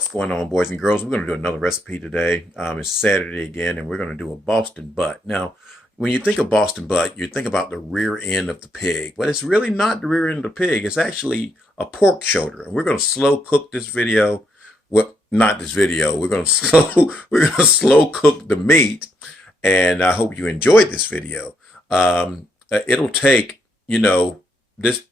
What's going on, boys and girls? We're going to do another recipe today. It's Saturday again, and we're going to do a Boston butt. Now, when you think of Boston butt, you think about the rear end of the pig, but it's really not the rear end of the pig. It's actually a pork shoulder, and we're going to slow cook this video. Well, not this video. We're going to slow cook the meat, and I hope you enjoyed this video. It'll take, this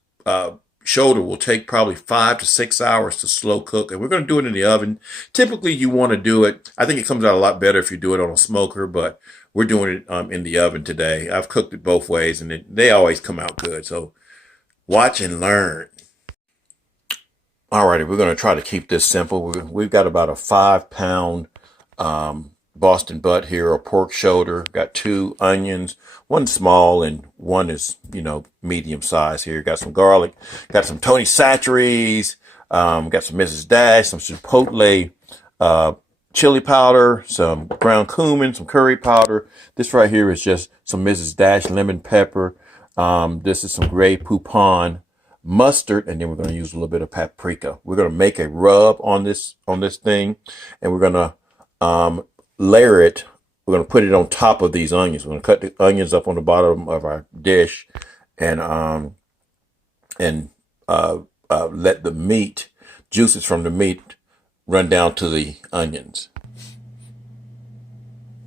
shoulder will take probably 5 to 6 hours to slow cook, and we're going to do it in the oven. Typically, you want to do it. I think it comes out a lot better if you do it on a smoker, but we're doing it in the oven today. I've cooked it both ways, and they always come out good. So watch and learn. Alrighty, we're going to try to keep this simple. We've got about a 5-pound Boston butt here, or pork shoulder. Got 2 onions, one small and one is, medium size here. Got some garlic, got some Tony Chachere's, got some Mrs. Dash, some chipotle chili powder, some ground cumin, some curry powder. This right here is just some Mrs. Dash lemon pepper. This is some Grey Poupon mustard, and then we're going to use a little bit of paprika. We're going to make a rub on this thing, and we're going to layer it. We're going to put it on top of these onions. We're going to cut the onions up on the bottom of our dish, and let the meat, juices from the meat, run down to the onions.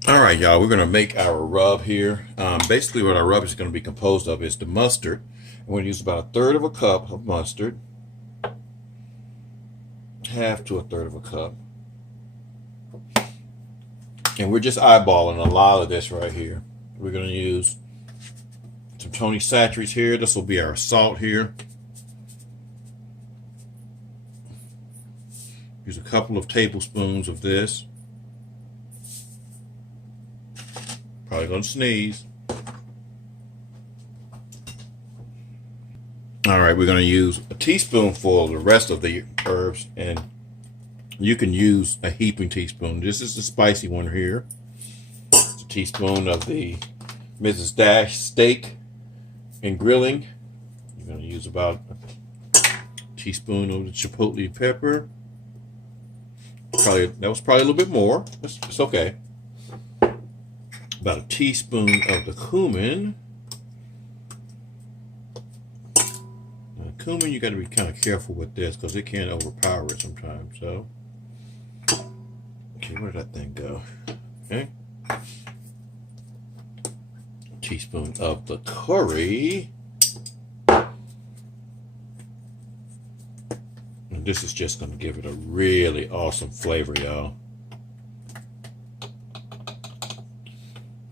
All right, y'all, we're going to make our rub here. Basically, what our rub is going to be composed of is the mustard. We're going to use about 1/3 of a cup of mustard, 1/2 to 1/3 of a cup. And we're just eyeballing a lot of this right here. We're going to use some Tony Chachere's here. This will be our salt here. Use a couple of tablespoons of this. Probably going to sneeze. All right, we're going to use a teaspoonful of the rest of the herbs, and you can use a heaping teaspoon. This is the spicy one here. It's a teaspoon of the Mrs. Dash steak and grilling. You're going to use about a teaspoon of the chipotle pepper. That was probably a little bit more. It's okay. About a teaspoon of the cumin. Now, cumin, you got to be kind of careful with this because it can overpower it sometimes. So, okay, where did that thing go? Okay. A teaspoon of the curry. And this is just going to give it a really awesome flavor, y'all.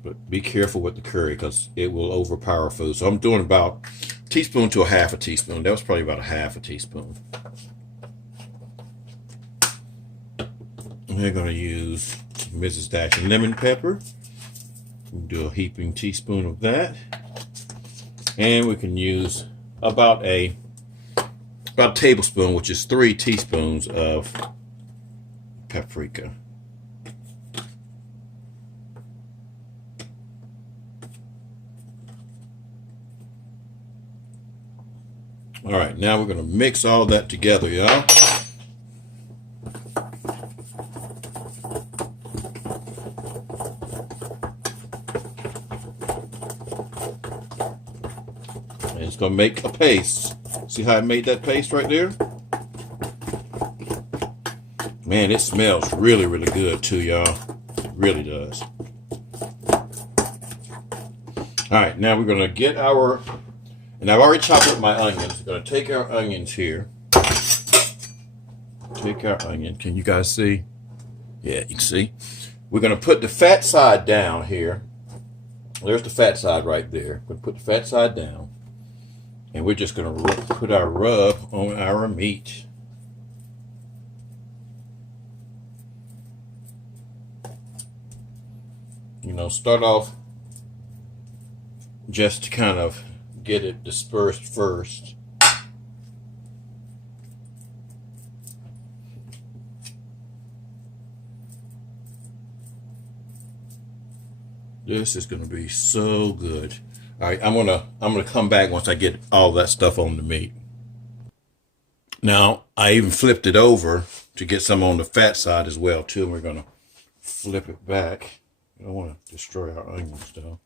But be careful with the curry because it will overpower food. So I'm doing about a teaspoon to a 1/2 a teaspoon. That was probably about a 1/2 a teaspoon. We're going to use some Mrs. Dash and lemon pepper. We'll do a heaping teaspoon of that. And we can use about a tablespoon, which is 3 teaspoons of paprika. All right, now we're going to mix all that together, y'all. And it's going to make a paste. See how I made that paste right there? Man, it smells really, really good too, y'all. It really does. All right, now we're going to get our... And I've already chopped up my onions. We're going to take our onions here. Take our onion. Can you guys see? Yeah, you can see. We're going to put the fat side down here. There's the fat side right there. We're going to put the fat side down. And we're just going to put our rub on our meat. Start off just to kind of get it dispersed first. This is going to be so good. All right, I'm gonna come back once I get all that stuff on the meat. Now I even flipped it over to get some on the fat side as well too. And we're gonna flip it back. I don't want to destroy our onions though.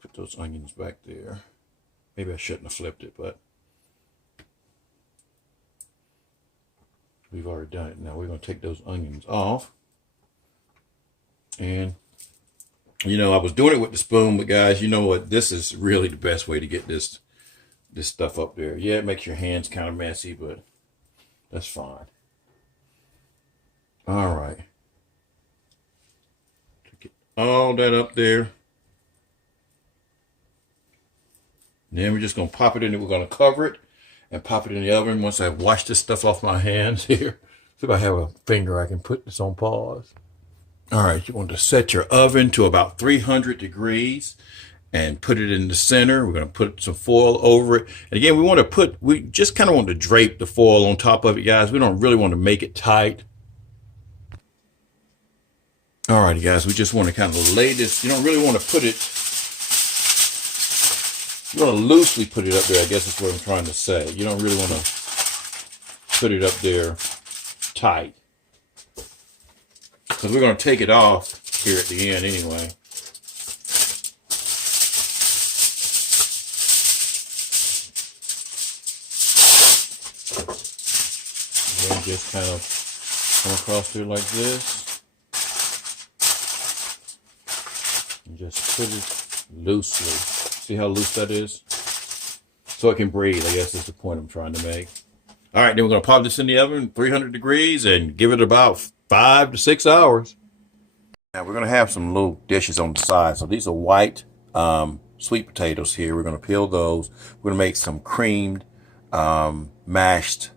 Put those onions back there. Maybe I shouldn't have flipped it, but we've already done it. Now we're going to take those onions off. And, you know, I was doing it with the spoon, but guys, you know what? This is really the best way to get this stuff up there. Yeah, it makes your hands kind of messy, but that's fine. All right. To get all that up there. Then we're just going to pop it in. We're going to cover it and pop it in the oven once I've washed this stuff off my hands here. See if I have a finger I can put this on pause. All right, you want to set your oven to about 300 degrees and put it in the center. We're going to put some foil over it. And again, we just kind of want to drape the foil on top of it, guys. We don't really want to make it tight. All right, guys, we just want to kind of lay this. You don't really want to put it. You want to loosely put it up there, I guess is what I'm trying to say. You don't really want to put it up there tight. Because we're going to take it off here at the end anyway. And then just kind of come across here like this. And just put it loosely. See how loose that is? So it can breathe, I guess is the point I'm trying to make. All right, then we're going to pop this in the oven, 300 degrees, and give it about 5 to 6 hours. Now we're going to have some little dishes on the side. So these are white sweet potatoes here. We're going to peel those. We're going to make some creamed mashed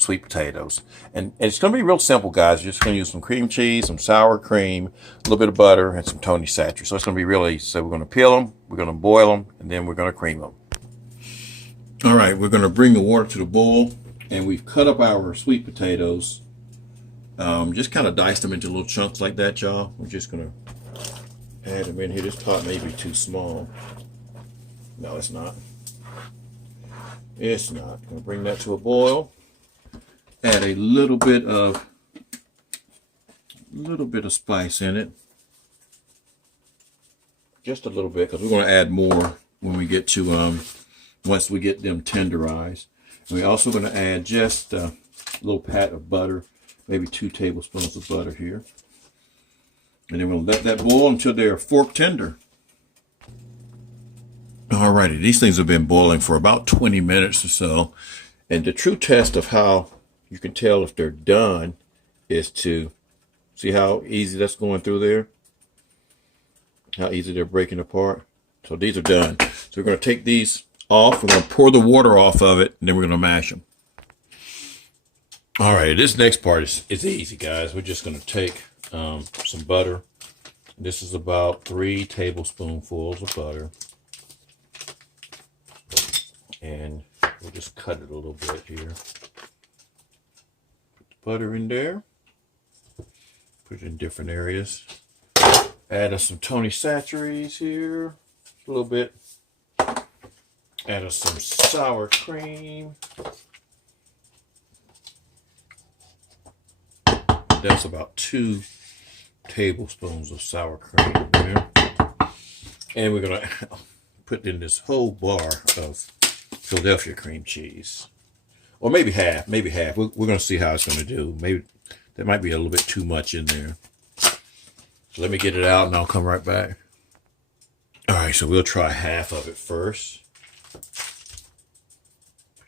sweet potatoes. And it's going to be real simple, guys. You're just going to use some cream cheese, some sour cream, a little bit of butter, and some Tony Satcher. So it's going to be really easy. So we're going to peel them, we're going to boil them, and then we're going to cream them. All right, we're going to bring the water to the boil, and we've cut up our sweet potatoes. Just kind of dice them into little chunks like that, y'all. We're just going to add them in here. This pot may be too small. No, it's not. It's not. Going to bring that to a boil. Add a little bit of spice in it, just a little bit, because we're going to add more when we get to once we get them tenderized. And we're also going to add just a little pat of butter, maybe 2 tablespoons of butter here, and then we'll let that boil until they're fork tender. Alrighty, these things have been boiling for about 20 minutes or so, and the true test of how you can tell if they're done is to see how easy that's going through there, how easy they're breaking apart. So these are done. So we're going to take these off. We're going to pour the water off of it, and then we're going to mash them. All right, this next part is easy, guys. We're just going to take some butter. This is about 3 tablespoonfuls of butter. And we'll just cut it a little bit here. Butter in there, put it in different areas. Add us some Tony Satcheries here, a little bit. Add us some sour cream. That's about 2 tablespoons of sour cream there. And we're gonna put in this whole bar of Philadelphia cream cheese. Or maybe half, We're going to see how it's going to do. Maybe there might be a little bit too much in there. So let me get it out and I'll come right back. All right, so we'll try half of it first.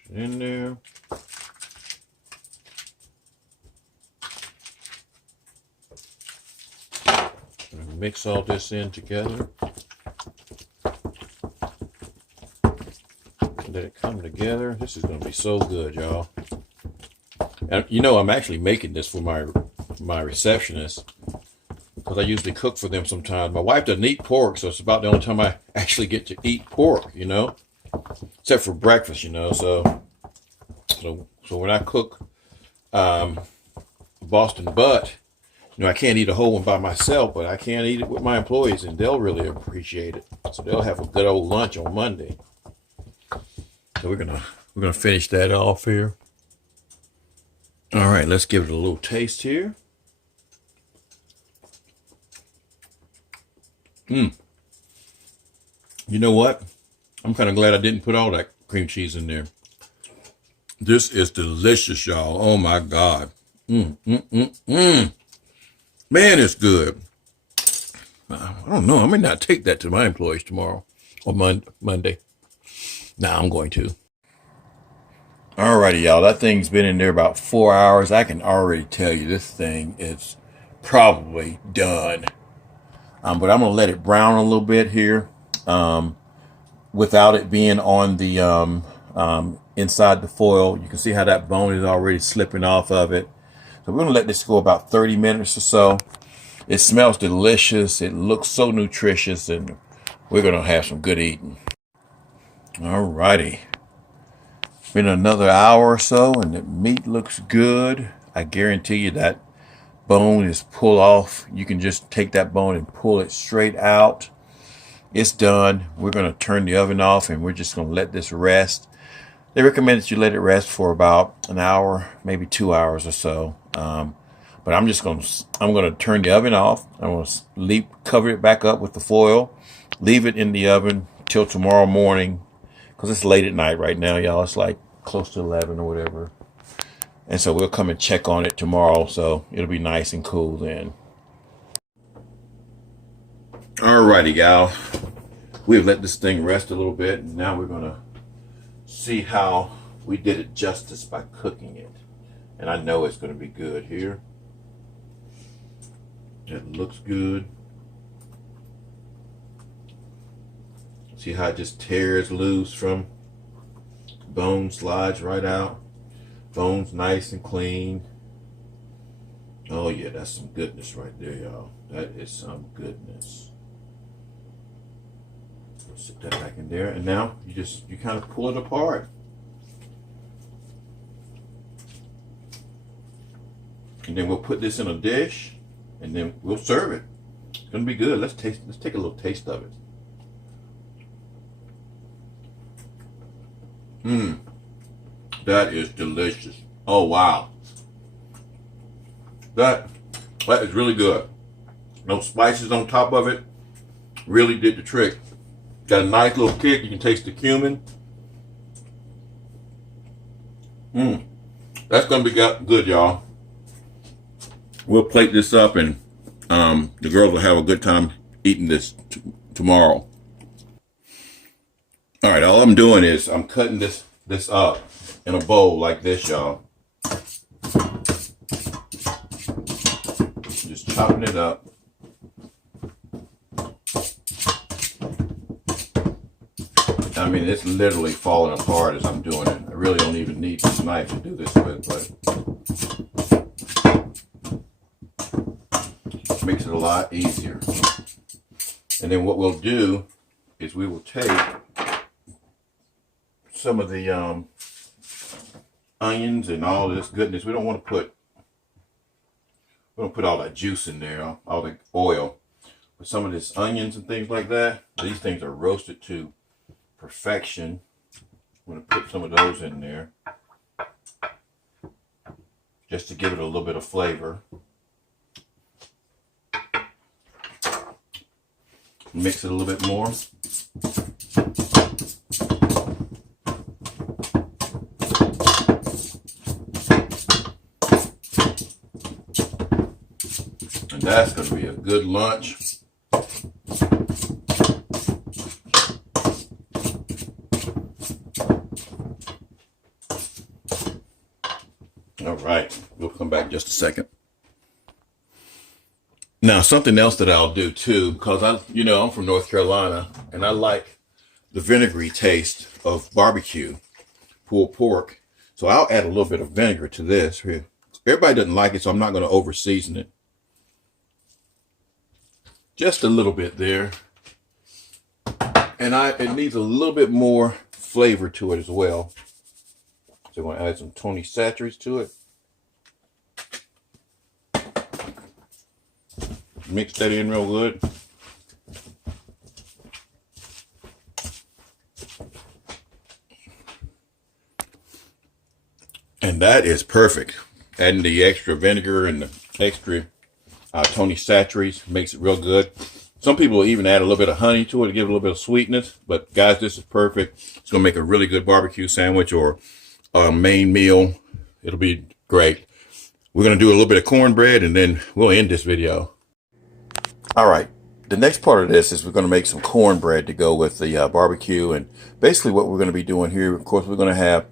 Put it in there. Mix all this in together. Let it come together. This is going to be so good, y'all. And you know, I'm actually making this for my receptionist, because I usually cook for them sometimes. My wife doesn't eat pork, so it's about the only time I actually get to eat pork, you know, except for breakfast, you know. So when I cook Boston butt, you know, I can't eat a whole one by myself, but I can eat it with my employees, and they'll really appreciate it. So they'll have a good old lunch on Monday. So we're gonna finish that off here. All right, let's give it a little taste here. You know what? I'm kind of glad I didn't put all that cream cheese in there. This is delicious, y'all. Oh my God. Man, it's good. I don't know. I may not take that to my employees tomorrow or Monday. Nah, I'm going to. Alrighty, y'all. That thing's been in there about 4 hours. I can already tell you this thing is probably done. But I'm going to let it brown a little bit here without it being on the inside the foil. You can see how that bone is already slipping off of it. So we're going to let this go about 30 minutes or so. It smells delicious. It looks so nutritious, and we're going to have some good eating. Alrighty. Been another hour or so, and the meat looks good. I guarantee you that bone is pulled off. You can just take that bone and pull it straight out. It's done. We're going to turn the oven off, and we're just going to let this rest. They recommend that you let it rest for about an hour, maybe 2 hours or so. But I'm going to turn the oven off. I'm going to cover it back up with the foil, leave it in the oven till tomorrow morning, because it's late at night right now, y'all. It's like close to 11 or whatever. And so we'll come and check on it tomorrow, so it'll be nice and cool then. Alrighty, y'all. We've let this thing rest a little bit, and now we're going to see how we did it justice by cooking it. And I know it's going to be good here. It looks good. See how it just tears loose from bone, slides right out. Bone's nice and clean. Oh yeah, that's some goodness right there, y'all. That is some goodness. Sit that back in there, and now you kind of pull it apart. And then we'll put this in a dish, and then we'll serve it. It's gonna be good. Let's take a little taste of it. That is delicious. Oh wow. That is really good. No spices on top of it. Really did the trick. Got a nice little kick. You can taste the cumin. That's gonna be good, y'all. We'll plate this up, and the girls will have a good time eating this tomorrow. All right, all I'm doing is I'm cutting this up in a bowl like this, y'all. Just chopping it up. I mean, it's literally falling apart as I'm doing it. I really don't even need this knife to do this with, but it makes it a lot easier. And then what we'll do is we will take some of the onions and all this goodness. We don't put all that juice in there, all the oil. But some of this onions and things like that, these things are roasted to perfection. I'm going to put some of those in there just to give it a little bit of flavor. Mix it a little bit more. And that's going to be a good lunch. All right, we'll come back in just a second. Now, something else that I'll do too, because I'm from North Carolina, and I like the vinegary taste of barbecue, pulled pork. So I'll add a little bit of vinegar to this. Everybody doesn't like it, so I'm not going to over season it. Just a little bit there. And it needs a little bit more flavor to it as well. So I'm going to add some Tony Chachere's to it. Mix that in real good. And that is perfect. Adding the extra vinegar and the extra Tony Satcheries makes it real good. Some people will even add a little bit of honey to it to give it a little bit of sweetness. But guys, this is perfect. It's going to make a really good barbecue sandwich or a main meal. It'll be great. We're going to do a little bit of cornbread and then we'll end this video. All right. The next part of this is we're going to make some cornbread to go with the barbecue. And basically what we're going to be doing here, of course, we're going to have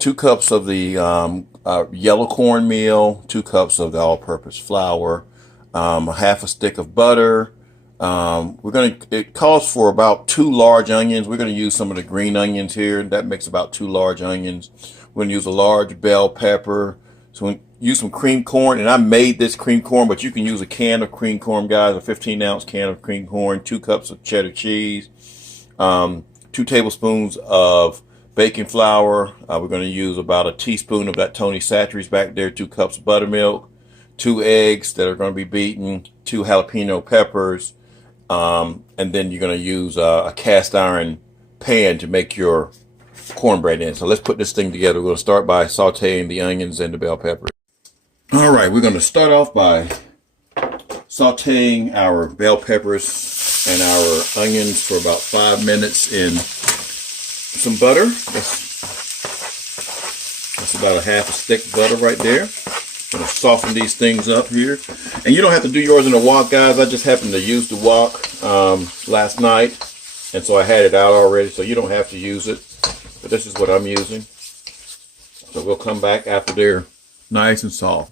2 cups of the yellow cornmeal, 2 cups of the all-purpose flour, half a stick of butter. It calls for about 2 large onions. We're going to use some of the green onions here. That makes about 2 large onions. We're going to use a large bell pepper. So we use some cream corn, and I made this cream corn, but you can use a can of cream corn, guys, a 15-ounce can of cream corn, 2 cups of cheddar cheese, 2 tablespoons of baking flour. We're going to use about a teaspoon of that Tony Satcheries back there, 2 cups of buttermilk, 2 eggs that are going to be beaten, 2 jalapeno peppers, and then you're going to use a cast iron pan to make your cornbread in. So let's put this thing together. We're going to start by sauteing the onions and the bell peppers. All right, we're going to start off by sauteing our bell peppers and our onions for about 5 minutes in some butter. That's about a half a stick of butter right there. Gonna soften these things up here. And you don't have to do yours in a wok, guys. I just happened to use the wok last night, and so I had it out already, so you don't have to use it. But this is what I'm using. So we'll come back after they're nice and soft.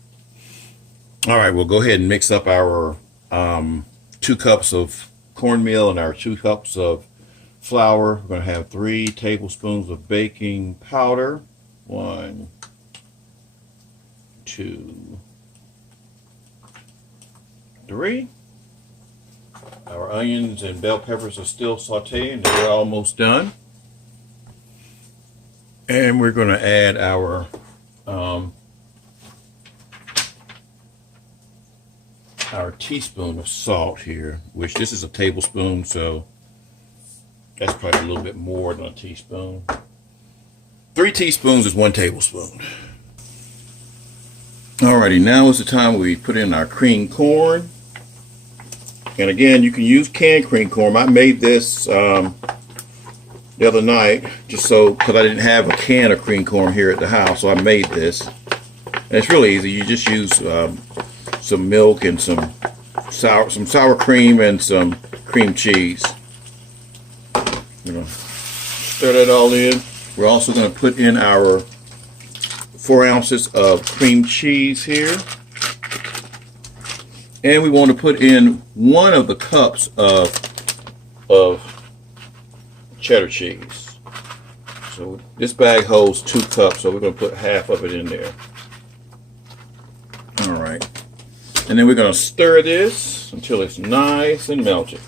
All right, we'll go ahead and mix up our 2 cups of cornmeal and our 2 cups of flour. We're going to have 3 tablespoons of baking powder. 1, 2, 3. Our onions and bell peppers are still sauteing. They're almost done. And we're going to add our teaspoon of salt here, which this is a tablespoon, so that's probably a little bit more than a teaspoon. 3 teaspoons is 1 tablespoon. Alrighty, now is the time we put in our cream corn. And again, you can use canned cream corn. I made this the other night just so because I didn't have a can of cream corn here at the house, so I made this. And it's really easy. You just use some milk and some sour cream and some cream cheese. We're going to stir that all in. We're also going to put in our 4 ounces of cream cheese here. And we want to put in 1 of the cups of cheddar cheese. So this bag holds 2 cups, so we're going to put half of it in there. All right. And then we're going to stir this until it's nice and melted.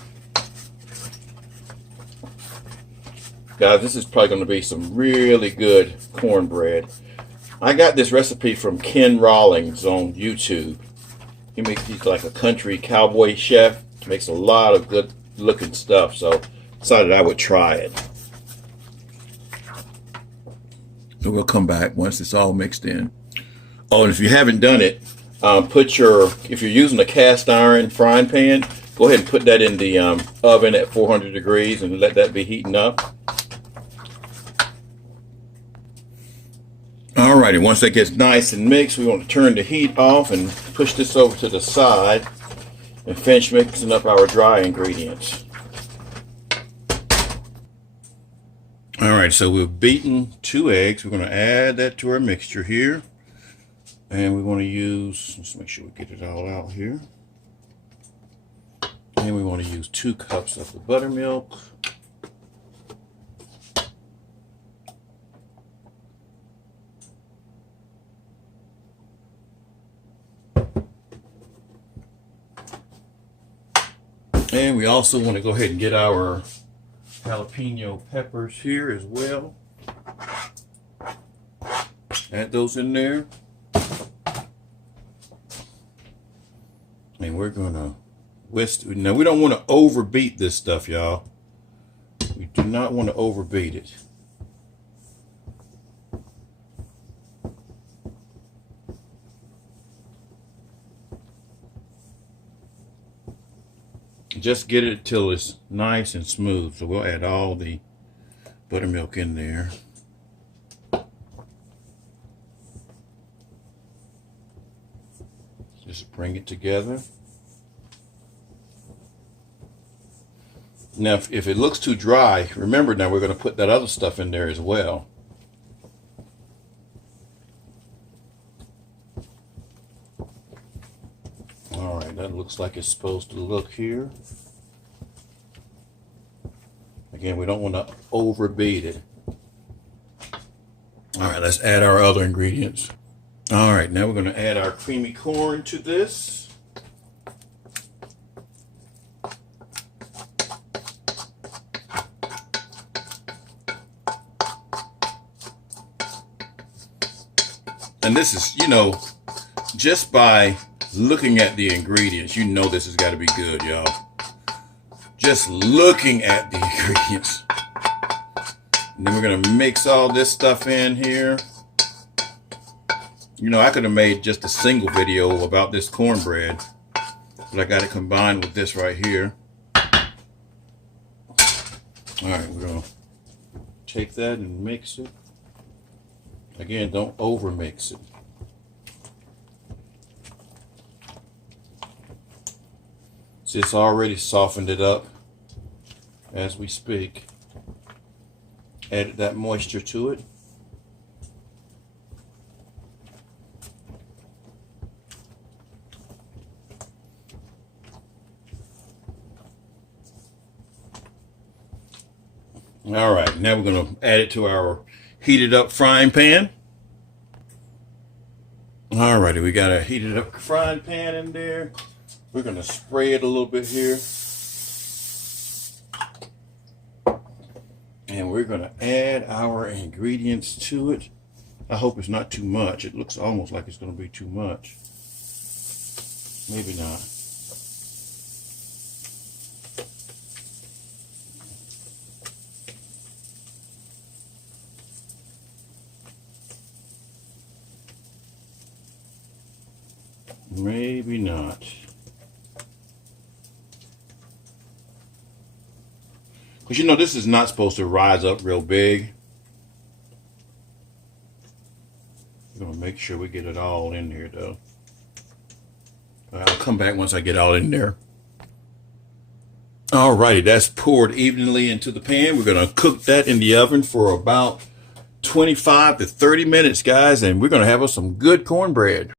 Guys, this is probably going to be some really good cornbread. I got this recipe from Ken Rawlings on YouTube. He's like a country cowboy chef. Makes a lot of good looking stuff, so decided I would try it. So we'll come back once it's all mixed in. Oh, and if you haven't done it, if you're using a cast iron frying pan, go ahead and put that in the oven at 400 degrees and let that be heating up. Alrighty, once that gets nice and mixed, we want to turn the heat off and push this over to the side and finish mixing up our dry ingredients. Alright, so we've beaten 2 eggs. We're going to add that to our mixture here. And we want to use, let's make sure we get it all out here. And we want to use 2 cups of the buttermilk. And we also want to go ahead and get our jalapeno peppers here as well. Add those in there. And we're going to whisk. Now, we don't want to overbeat this stuff, y'all. We do not want to overbeat it. just get it till it's nice and smooth. So we'll add all the buttermilk in there. Just bring it together. Now, if it looks too dry, remember now we're going to put that other stuff in there as well. All right, that looks like it's supposed to look here. Again, we don't want to overbeat it. All right, let's add our other ingredients. All right, now we're going to add our creamy corn to this. And this is, you know, just by looking at the ingredients, you know this has got to be good, y'all. Just looking at the ingredients. And then we're going to mix all this stuff in here. You know, I could have made just a single video about this cornbread, but I got it combined with this right here. All right, we're going to take that and mix it. Again, don't over mix it. See, it's already softened it up as we speak. Added that moisture to it. All right, now we're going to add it to our heated up frying pan. All righty, we got a heated up frying pan in there. We're going to spray it a little bit here. And we're going to add our ingredients to it. I hope it's not too much. It looks almost like it's going to be too much. Maybe not. Maybe not. Because you know this is not supposed to rise up real big. We're going to make sure we get it all in here though. I'll come back once I get all in there. Alrighty, that's poured evenly into the pan. We're going to cook that in the oven for about 25 to 30 minutes, guys, and we're going to have us some good cornbread.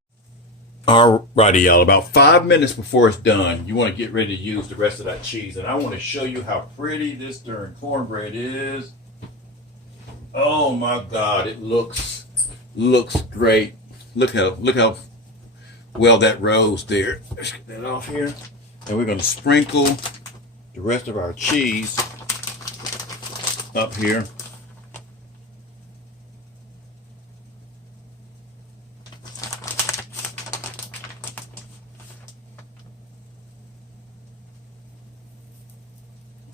Alrighty, y'all, about 5 minutes before it's done, you want to get ready to use the rest of that cheese. And I want to show you how pretty this darn cornbread is. Oh my God, it looks great. Look how well that rose there. Let's get that off here. And we're going to sprinkle the rest of our cheese up here.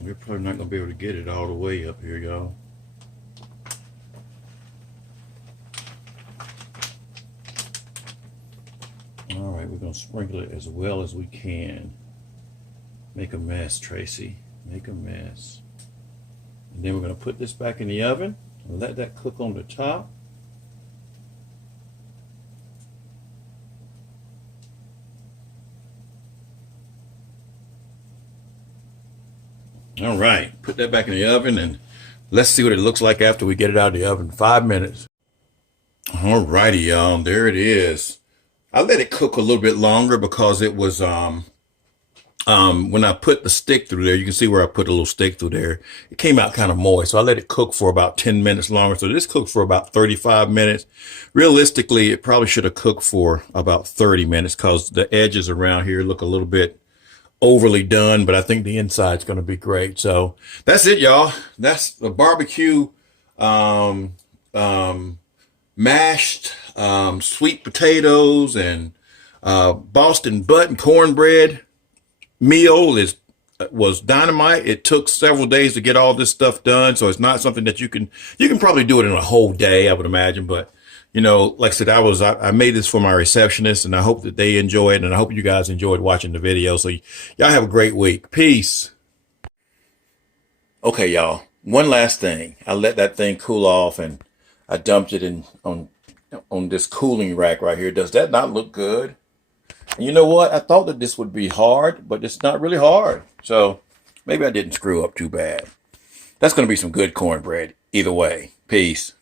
We're probably not going to be able to get it all the way up here, y'all. All right, we're going to sprinkle it as well as we can. Make a mess, Tracy. Make a mess. And then we're going to put this back in the oven and let that cook on the top. All right, put that back in the oven and let's see what it looks like after we get it out of the oven. 5 minutes. All righty, y'all, there it is. I let it cook a little bit longer because it was, when I put the stick through there, you can see where I put a little stick through there. It came out kind of moist, so I let it cook for about 10 minutes longer. So this cooked for about 35 minutes. Realistically, it probably should have cooked for about 30 minutes because the edges around here look a little bit overly done, but I think the inside's going to be great. So that's it, y'all. That's the barbecue mashed sweet potatoes and Boston butt and cornbread meal was dynamite. It took several days to get all this stuff done, so it's not something that you can probably do it in a whole day, I would imagine, but Like I said, I made this for my receptionist, and I hope that they enjoy it, and I hope you guys enjoyed watching the video. So y'all have a great week. Peace. Okay, y'all. One last thing. I let that thing cool off, and I dumped it in on this cooling rack right here. Does that not look good? And you know what? I thought that this would be hard, but it's not really hard. So maybe I didn't screw up too bad. That's going to be some good cornbread either way. Peace.